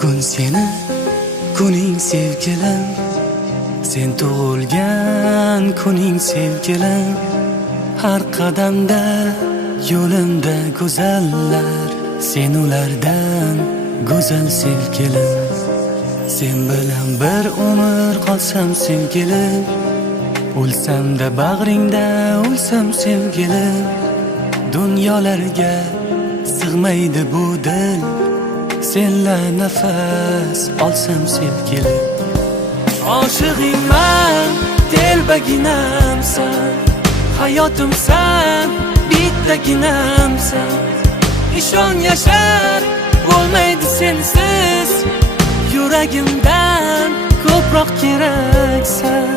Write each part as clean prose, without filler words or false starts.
Bugun seni kuning sevgilim, sen tug'ilgan kuning sevgilim. Har qadamda yo'limda go'zallar, sen ulardan go'zal sevgilim. Sen bilan bir umr qolsam sevgilim, o'lsam-da bag'ringda o'lsam sevgilim. Dunyolarga sig'maydi bu dil, senla nafas olsam sevgilim. Oshig'ingman, telbaginamsan, hayotimsan, bittaginamsan. Ishon yashar bo'lmaydi sensiz, yuragimdan ko'proq keraksan.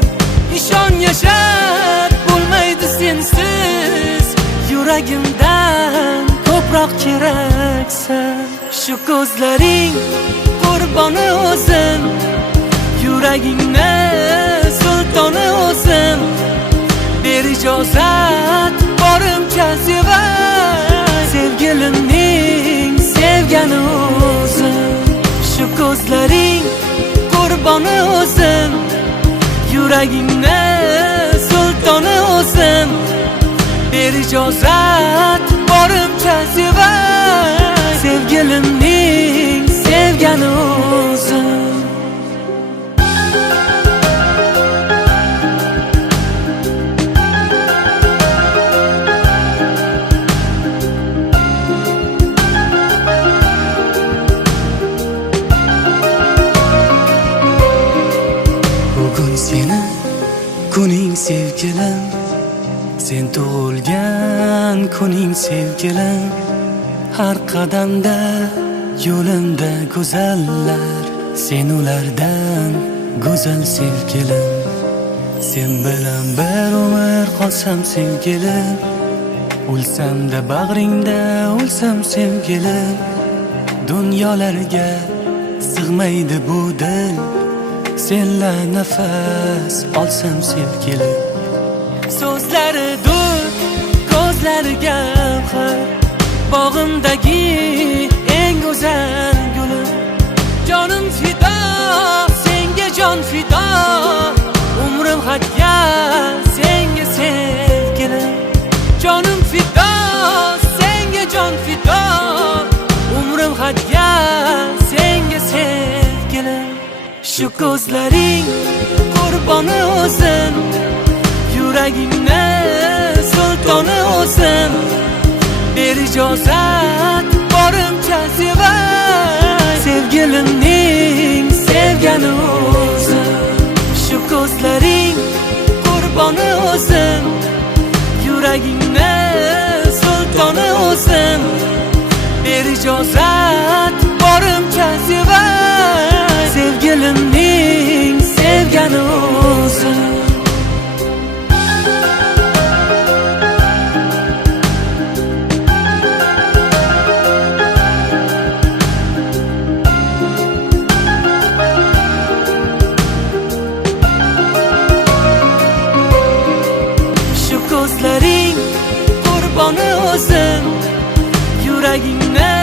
Ishon yashar bo'lmaydi sensiz, yuragimdan ko'proq keraksan. Shu ko'zlaring qurboni o'zim, yuragingni sultoni o'zim. Ber ijozat borimcha sevay, sevgilimning sevgani o'zim. Shu ko'zlaring qurboni o'zim, yuragingni sultoni o'zim. Ber ijozat borimcha sevay, sevgilimning sevgani o'zim. Bugun seni kuning sevgilim, sen tug'ilgan kuning sevgilim. Har qadamda yo'limda go'zallar, sen ulardan go'zal sevgilim. Sen bilan bir umr qolsam sevgilim, o'lsam-da bag'ringda o'lsam sevgilim. Dunyolarga sig'maydi bu dil, senla nafas olsam sevgilim. So'zlari dud, ko'zlari gavhar, bog'imdagi eng go'zal gulim. Jonim fido, senga jon fido, umrim hadya senga sevgilim. Jonim fido, senga jon fido, umrim hadya senga sevgilim. Shu ko'zlaring qurboni o'zim, yuragingni sultoni o'zim. Ber ijozat borimcha sevay, sevgilimning sevgani o'zim. Shu ko'zlaring qurboni o'zim, yuragingni sultoni o'zim. Ber ijozat borimcha sevay, sevgilimning sevgani o'zim. Ko'zlaring qurboni o'zim, yuragingni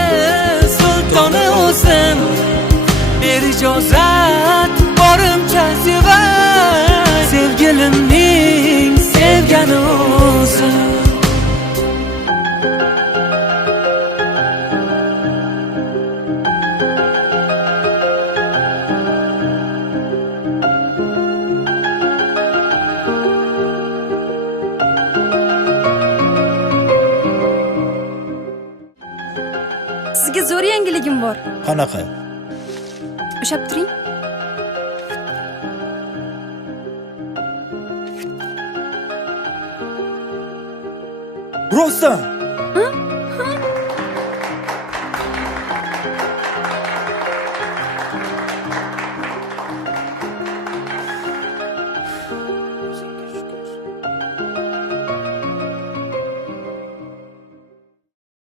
sultoni o'zim. Ber ijozat borimcha sevay, sevgilimning sevgani o'zim. Sizga zo'r yangiligim bor. Qanaqa? Ushab turing. Rostdan